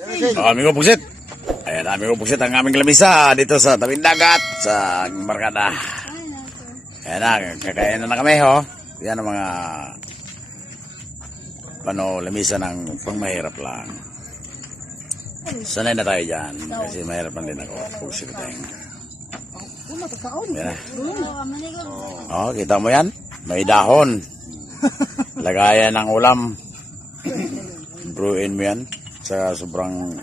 Amigo Pusit. Ayan, Amigo Pusit ang aming lamisa dito sa tabing dagat sa Markada. Ayan na, kakain na kami ho. Yan ang mga lamisa ng pangmahirap lang. Sanay na tayo dyan kasi mahirap lang din ako. Pusit tayo. Yan na. Oh, kita mo yan? May dahon. Lagayan ng ulam. Bruin mo yan. Sa sobrang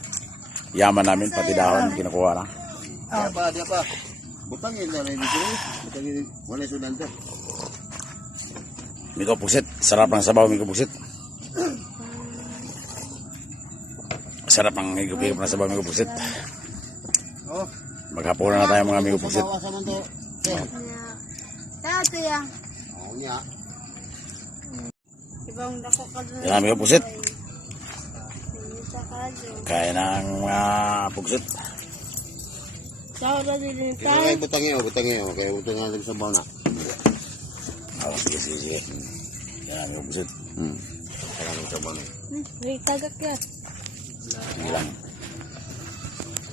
yaman namin, pati dahon kinukuha na. Dia pa. Butangin na rin dito. Butangin, wala sudan ka. Amigo Pusit, sarap ng sabaw, Amigo Pusit. Sarap ng higop-higop na sabaw, Amigo Pusit. Maghapunan na tayo mga Amigo Pusit. Tato ya. Oh, niya. Ibang dako ka doon. Yan Amigo Pusit. Sa kadyo. Kaya ng mga Pusit. Sao na din Kaya kayo butangin, butangin. Kaya butangin natin sa baw na. Sige, sige, sige. Yan Amigo Pusit. Kaya natin sa baw na. May tagak ya. Sige lang.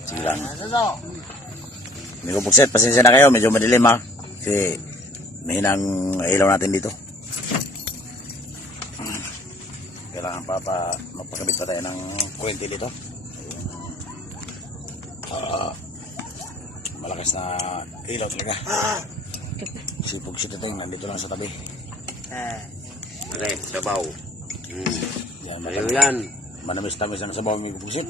Sige lang. Amigo Pusit, pasensya na kayo. Medyo madilim ha. Kasi mahinang ilaw natin dito. Kailangan magpakabit pa tayo ng kuwente dito. Malakas na ilaw talaga. Sipog si Teteng, nandito lang sa tabi. Ano sabaw. Yan, Ayaw yan. manamis-tamis ang sabaw, Amigo Pusit.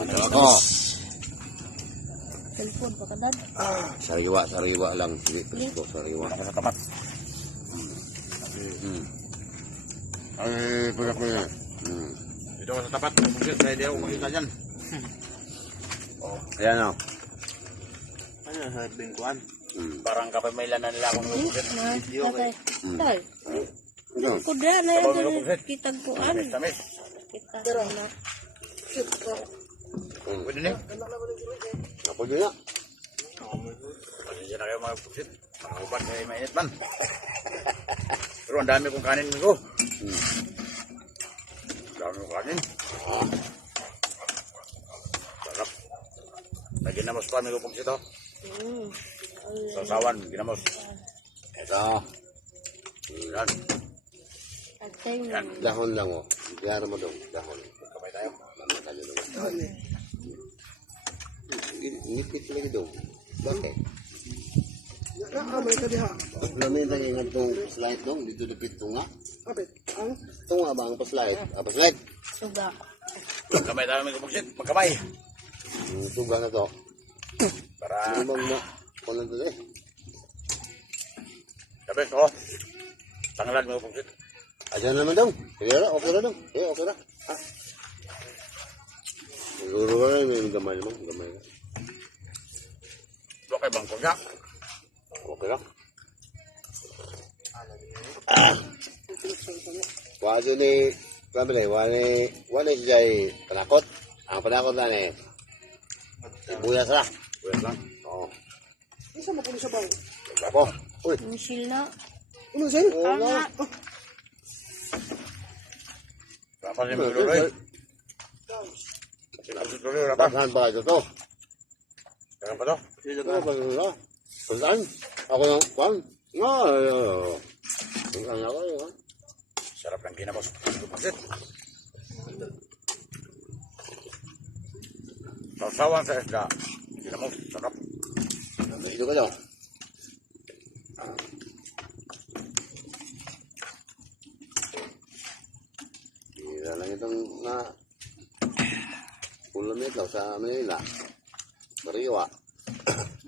Ako. Telepon pa kadad. Sariwa lang. Hindi, presko, sariwa. Malakas sa tapat. Ay, pagkat mo yan. Dito ako sa tapat, Amigo Pusit. Kaya di ako makita dyan. Ayan o. Ano yung hardbing kuhan? Parang kapag may lanan nila akong Amigo Pusit. Tatay. Tay. Ano? Kuda na Sabaw, yun. Amigo Pusit. Kitag kuan. Manamis-tamis. Kita na. Pwede na. Ako dyan na. Pasensya na kayo mga Pusit. Panguban kayo mainit man. Pero ang dami kong kanin, Amigo. Ang dami kong kanin. Sarap. May ginamos pa, Amigo Pusit. Sasawan, ginamos. Ito. Yan. Tatay mo. Dahon lang o. Garo mo dong. Dahon. Kamay tayo. Laman tayo dong. Ngipit lagi dong. Bakit? Lamin tayo nga itong slide dong. Dito dapit ito nga. Ito nga ba ang paslide? Paslide. Suga. Kamay tayo, Amigo Pusit. Magkamay. Tuga na to. Para Ano bang na? Kung na to eh. sabi ko. Tangalan, Amigo Pusit. Ayan naman dong. Okay na dong. Okay na. Siguro ka na. May gamay naman. Gamay na. Doon kayo bang kurga? Okay lang. Wado ni Pamela, wala siya panakot. Ang panakot na ni Buyas na. Wait lang. Oo. Isa mo kung sa baw. Ako. Uy. Misil na. Ano sa'yo? Oo nga. Dapat niyo magluloy. Sinasunod tuloy, wala pa. Saan ba ito to? Saan pa to? Ano ba ito? Saan? Ako yung kwan? Saan ako yun? Sarap ng ginamos. Amigo Pusit. Sausawan sa isda. Ginamos, sarap. Dito ka daw. Hira lang itong na ulam nito sa Manila. Sariwa.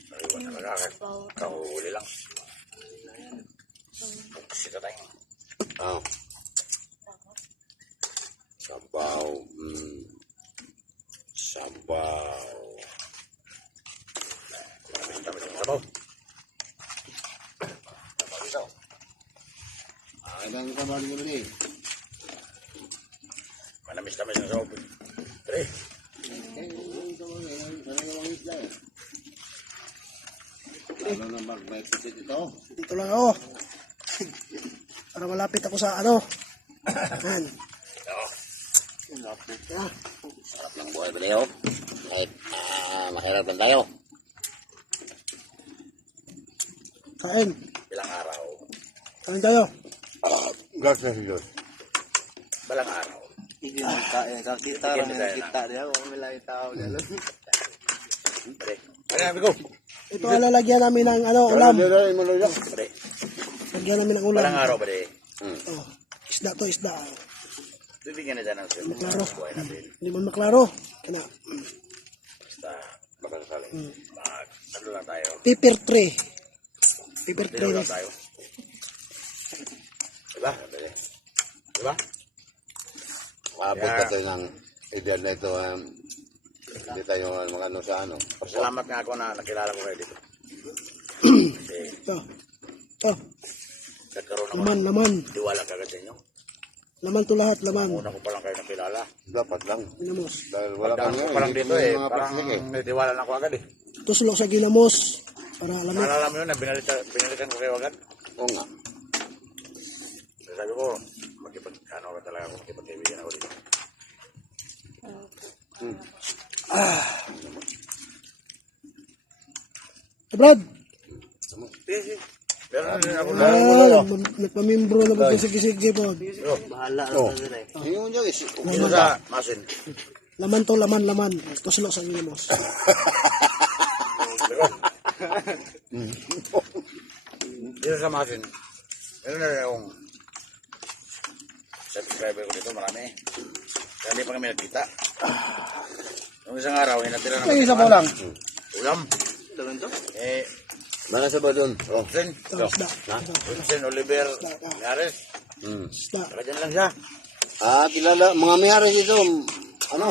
Sariwa talaga. Kahuli lang. Pusit na tayo. Oh. Sabaw. Sabaw. Dami ng sabaw. Sabaw. Ay, lang sabaw mo na eh. Manamis-tamis ng sabaw. Pre. Ano na mag-breakfast ito? Dito lang ako. Para malapit ako sa ano. Yan. Sarap ng buhay baliw. Kahit mahirap lang tayo. Kain. Bilang araw. Kain tayo. Gracias a Dios. Balang araw. Hindi mo kain. Kakita Sige, rin design yung kita niya. Kung may lang tao niya. Pare. Pare, sabi ko. Ito lalagyan namin ng ulam. Pare. Lagyan namin ng ulam. Balang araw, pare. Oh, isda to, isda. Bibigyan na dyan ng sila. Maklaro. Buhay natin. Hindi man maklaro. Kana. Basta, baka sakaling. Ano lang tayo. Paper tray. Paper Dito tray. lang tayo. Diba? Pare. Diba? Maabot Yeah. na tayo ng edad na ito. Hindi tayo ano sa ano. Salamat nga ako na nakilala ko kayo dito. Kasi Ito. Ito. nagkaroon ng Laman, laman. diwala kagad sa inyo. Laman to lahat, laman. Una ko pa lang kayo nakilala. Dapat lang. Ginamos. Dahil wala pa Pagdaan ko nga. pa lang dito eh. Mga Parang plastic eh. nitiwala na ako agad eh. Tuslok sa ginamos. Para alam mo. Naalala mo yun na binalikan ko kayo agad. Oo nga. So, sabi ko, ano ka talaga ako, makipagkaibigan ako dito. Brad. Sige. Pero ano din ako na. Nagpamimbro na ba sige-sige po. Bahala na sa eh. Yung dyan is. Dito sa masin. Laman to, laman, laman. Tuslok sa ginamos. Dito sa masin. Meron na akong subscriber ko dito, marami. Kaya hindi pa kami nagkita. Nung isang araw, hinatira na Ay, isa po lang. ulam. Dalan to? Eh, Mana sa ba doon? Oh. Sen, Ito, isda. Sen Oliver Yares. Isda. Saka dyan lang siya. Kilala. Mga mayari dito. Ano?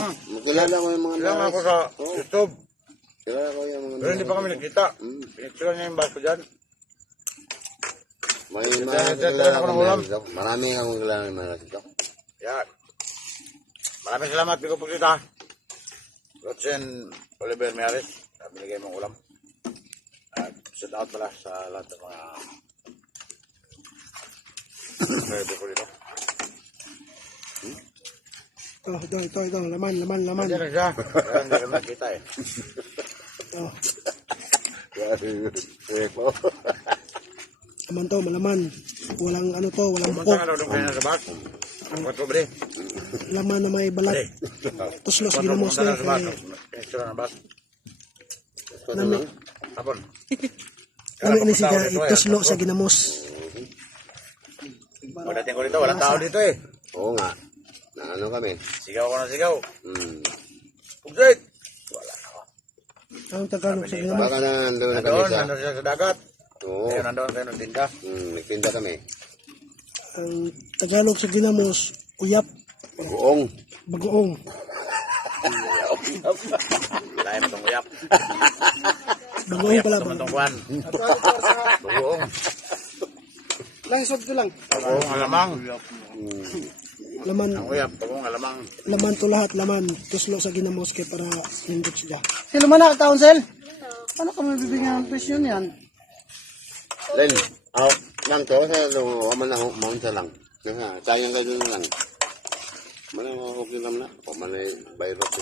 Kilala ko yung mga Kailangan ako mayari. sa YouTube. Kilala ko yung mga Pero hindi pa kami nagkita. Pinagtulan niya yung bus ko dyan. May Dito, mga dito, kilala ako ko ng ulam. mayari dito. Marami akong kilala ng mayari dito. Yan. Maraming salamat, Pico Pagkita. Sen Oliver Yares. Binigay mong ulam. At shout out pala sa lahat ng mga subscriber ko dito. Ito. Laman, laman, laman. Diyan lang siya. Kaya hindi kami nakita eh. Ito. Kaya po. Laman to, malaman. Walang ano to, walang Punta bukok. nga daw doon kayo na sa bus. Ang bre. Laman na may balat. Tuslok sa ginamos Punta na. na sa bus. Picture na bus. Nami, Tapon. ni siya ituslok sa ginamos. Pagdating ko dito, walang tao dito eh. Oo nga. Na ano kami? Sigaw ko ng sigaw. Update! Wala na ako. Ang Tagalog sa ginamos. Baka na nandun na kami Nandun, sa... nandun siya sa dagat. Oo. Kaya nandun kayo ng tinda. Nagtinda kami. Ang Tagalog sa ginamos, uyap, Buong. bagoong. Lain mo itong uyap. Bagoong pala. Ito itong kwan. Bugoong. Langsod ko lang. Bugoong alamang. Laman, Ang uyap, bugoong alamang. laman to lahat, laman. Tuslok sa ginamos kay para nindot siya. Sino man na, Townsel? Paano ka mabibigyan ng presyon yan? Len, nang to, sa aman na mount sa lang. Kaya sayang kayo na lang. Mana okay naman na. O manay virus.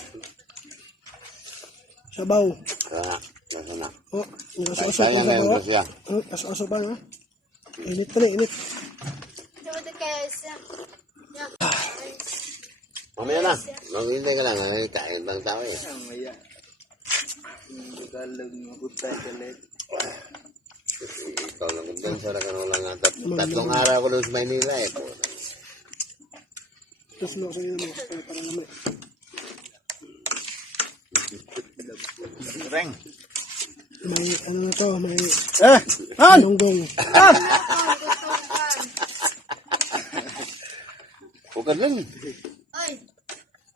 Sabaw. Kaya, nasa na. Oh, nakaso-aso pa Sayang sa kayo bawa. siya. Oh, kaso-aso pa ha. Init ka na, init. Mamaya na. Maghintay ka lang. Kain lang tao eh. Maya. Tagalog mo, utay kalit. Ikaw lang kung dansa na ka lang nga. Tatlong araw ko doon sa Maynila eh. Tuslok sa ginamos kay para lamay. Reng. May ano na to, may Han! longgong. Hukad lang.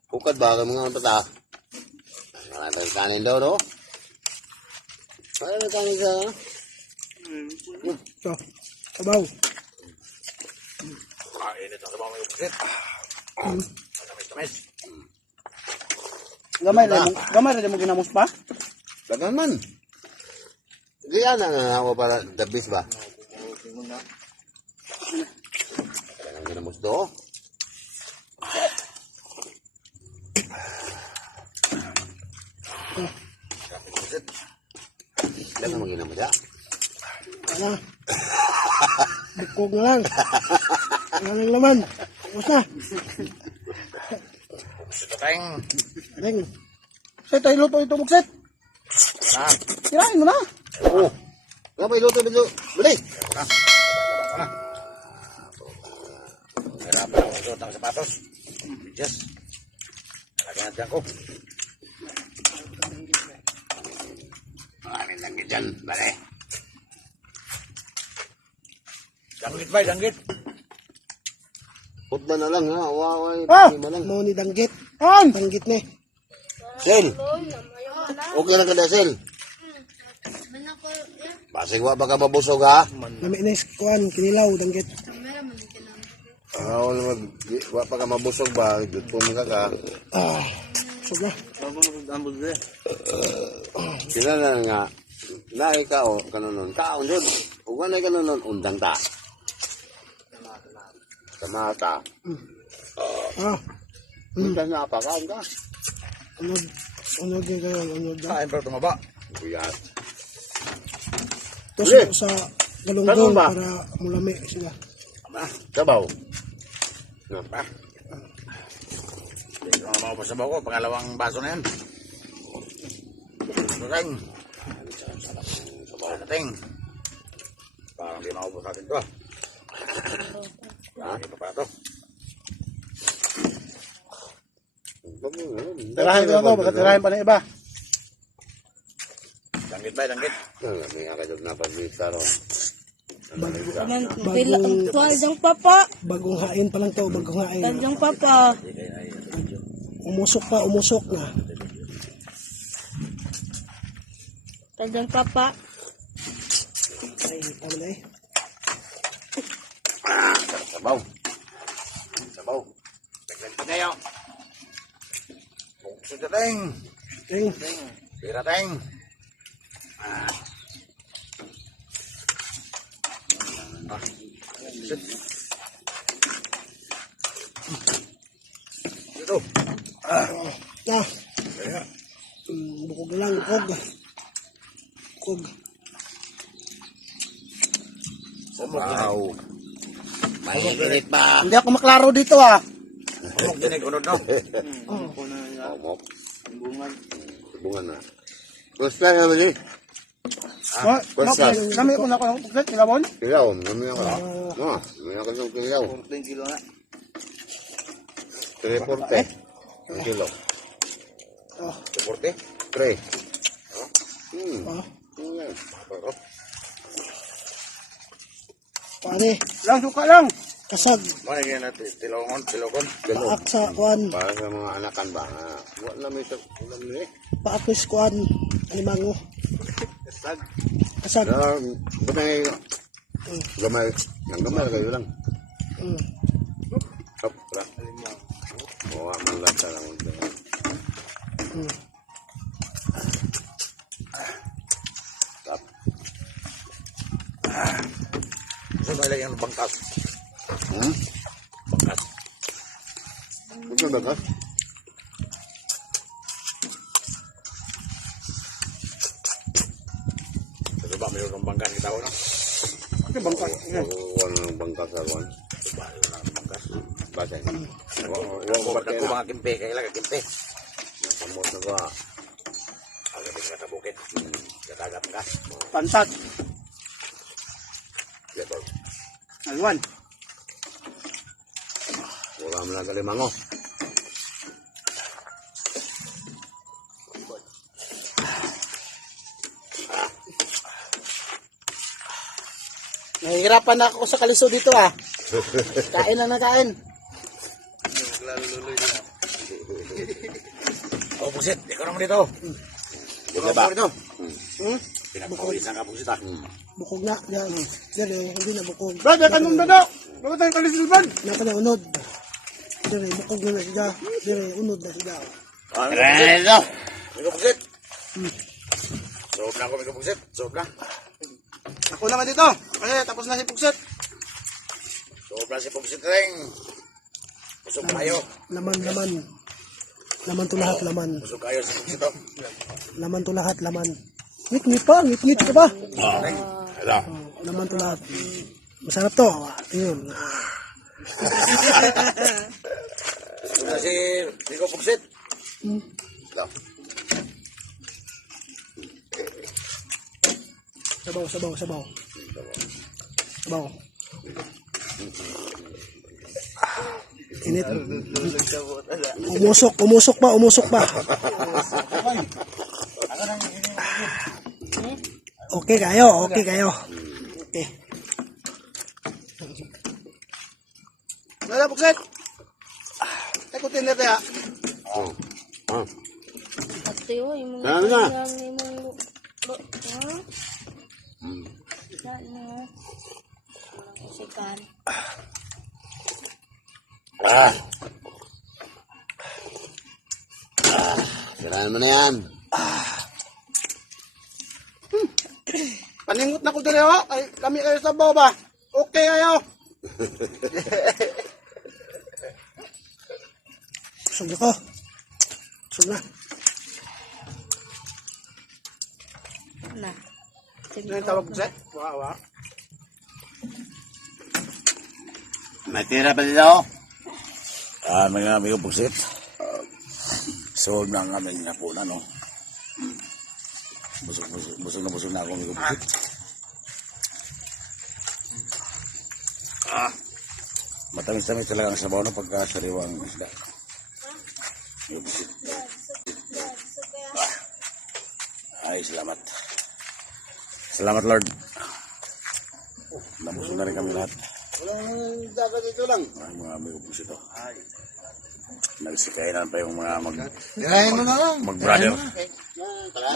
Hukad ba ka mga pata? Wala tayong kanin daw, no? Wala tayong kanin sa... Ito, sabaw. Init ang sabaw mo yung pusit. Tamis-tamis. Gamay rin mo ginamos pa? Dagan man. Hindi yan ang ako para the best ba? Kailangan ginamos do. Dagan mo ginama dyan. Wala. Bukog na lang. Wala nang laman. Tapos na. Ito tayong. Deng. Set, tayo luto ito buksit. Na. Tirahin mo na. Oo. Nga ba iluto dito? Bali! Hirapan ako suot ng sapatos. Yes. Nalagyan natin ko. Maraming langgit dyan. Bali. Danggit ba? Danggit. Putba na lang ha. Waway. Ah! Lima lang. Mo ni danggit. On! Danggit ni. Sel! Okay lang ka na, Sel. Mana ko, yan. Basig wa ba ka mabusog ha? Lami na kuan kinilaw danggit. Meron man din ka lang. Wala wa pa ka mabusog ba? Gutom ka ka. Ah. Sobra. Sila na nga. Naay ka o kanunon. Kaon dun. Ug wala kanunon undang ta. Kamata. Ah. Bukas na pa kaon ka. Unod. Unod yung kayo. Unod na. Kain pero tumaba. Buyat. Tapos Uli. sa Ganun galunggong ba? para mulami sila. Sabaw. Nga pa. Hindi ko na mapasabaw ko. Pangalawang baso na yan. Tugang. Sabaw natin. Parang di maubos natin to. Hindi pa to. Tirahin ko na to, baka tirahin pa ng iba. Danggit ba? Danggit. May akadog na pag-mista ron. Kaman, tuwal diyang papa. Bagong hain pa lang to. Bagong hain. Tanjong papa. Umusok pa. Umusok na. Tanjong papa. Ay, tama na eh. Sabaw. Sabaw. Tignan pa kayo. Bukso na ting. Deng. Pira ting. Dito. Na. Bukog na lang. Bukog. Bukog. Wow. Mainit pa. Hindi ako maklaro dito ah. Kumok dinig unod no. Omok. Bungan na. Gusto na ba niya? Ah, Basta. kami ko na ako ng puklet, kilabon. Kilaw. Nami ako. No. Nami ako ng kilaw. 10 kilo na. 340. Ang kilo. Deporte. 3. Ah. Yan. Pare. Lang, suka lang. Kasag. Ano yan natin? Tilongon. Tilokon. Ganun. Paak sa kuan. Para sa mga anakan ba? Wala may sa ulam ni. Paak ko sa kuan. Alimango. Kasag. Gamay. Gamay. Nang gamay kayo lang. Up. Oh, ang lasa lang. Up. Gusto ba ilagay ang bangkas? Bangkas. Ito ba ka? Ito ba mayroon ng bangkas kita ko no? Okay, bangka. Wala nang bangka sa kuwan. Ito ba mayroon ng bangkas? Basa. Huwag ko ba't ko mga kimpe? Kaya lang kimpe. Nakamot na ba? Ang gabi ka sa bukid. Katagap ka. Pansat. Ito. Alwan. Wala mo lang kalimango. Nahihirapan na ako sa kaliso dito ah. Kain lang na kain. Oh, pusit. Ikaw naman dito. Wala ba? Ito. Hmm? Pinagpawisan ka pusit ah. Bukog na. Yan. Dere. Hindi na bukog. Brad, kanong dado. Bakit tayo kalisil, Brad? Naka na unod. Dere. Bukog na siya. Dere. Unod na siya. Redo! Ikaw pusit. Sob na ako, ikaw pusit. Sob na. Ako naman dito. Kasi tapos na si Pukset. Sob na si pusit ring. Pusok na kayo. Laman. Laman to lahat, laman. Busog kayo sa ito. Laman to lahat, laman. Ngit pa, ngit ka pa. Ito. Laman to lahat. Masarap to. Ayun. Kasi, hindi ko pugsit. Ito. Sabaw, sabaw, sabaw. Sabaw. Init. Umusok pa. Okay kayo. Okay. Wala buksit. Takutin na tayo. Ah. Ate, oh, yung mga Dami na. yung mga ha? Isa na. Walang kusikan. Sirahan mo na yan. Paningot na ko diri ho. Ay, kami kayo sa ba? Okay kayo. Busog ako. Busog na. Na. Ano yung tawag buksit? Wawa. May tira pa dito. Mga amigo pugsit. Solve na ang aming napunan, no? Busog na ako, amigo pugsit. Matamis-tamis talaga ang sabaw, no? Pagka sariwang isda. Amigo pugsit. Ay, salamat. Salamat, Lord. Nabusog na rin kami lahat. Walang dapat dito lang. Ay, mga amigo pugsit, oh. Nagsikainan pa yung mga Tirahin mo na lang. mag-brother.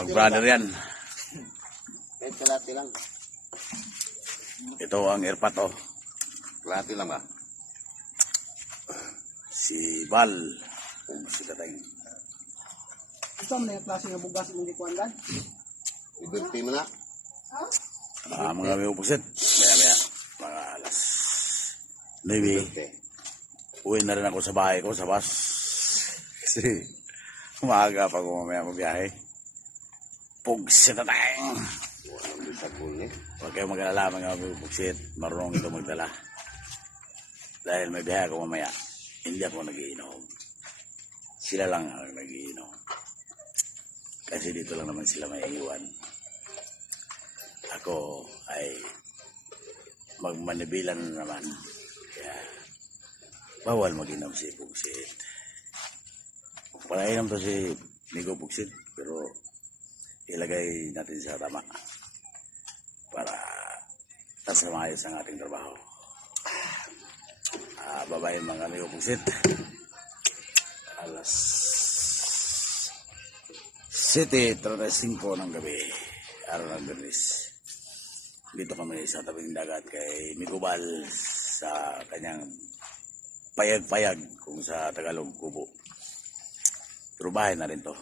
Mag-brother yan. Kahit kalati lang. Ito ang airpat, oh. Kalati lang ba? Si Val. Kung si Katay. Ito ang mga klase ng bugas ng dikuandan. Ibigti mo na. Mga amigo pugsit. Maya. Mga alas 9. Okay. Uwi na rin ako sa bahay ko, sa bus. Kasi umaga pa ako mamaya mabiyahe. Pugsit na tayo. Walang bisagul eh. Huwag kayong mag-alala mga amigo pugsit. Marunong ito magdala. Dahil may biyahe ako mamaya, hindi ako nagiinom. Sila lang ang nagiinom. Kasi dito lang naman sila may iwan. Ako ay magmanibilan na naman. Kaya bawal mag-inom si Pugsit. Palainom to si Migo Pugsit, pero ilagay natin sa tama para tasamayos ang ating trabaho. Babae mga Migo Pugsit. Alas 7:35 ng gabi, araw ng Bernis. Dito kami sa tabing dagat kay Migobal sa kanyang payag-payag kung sa Tagalog kubo. Pero bahay na rin to.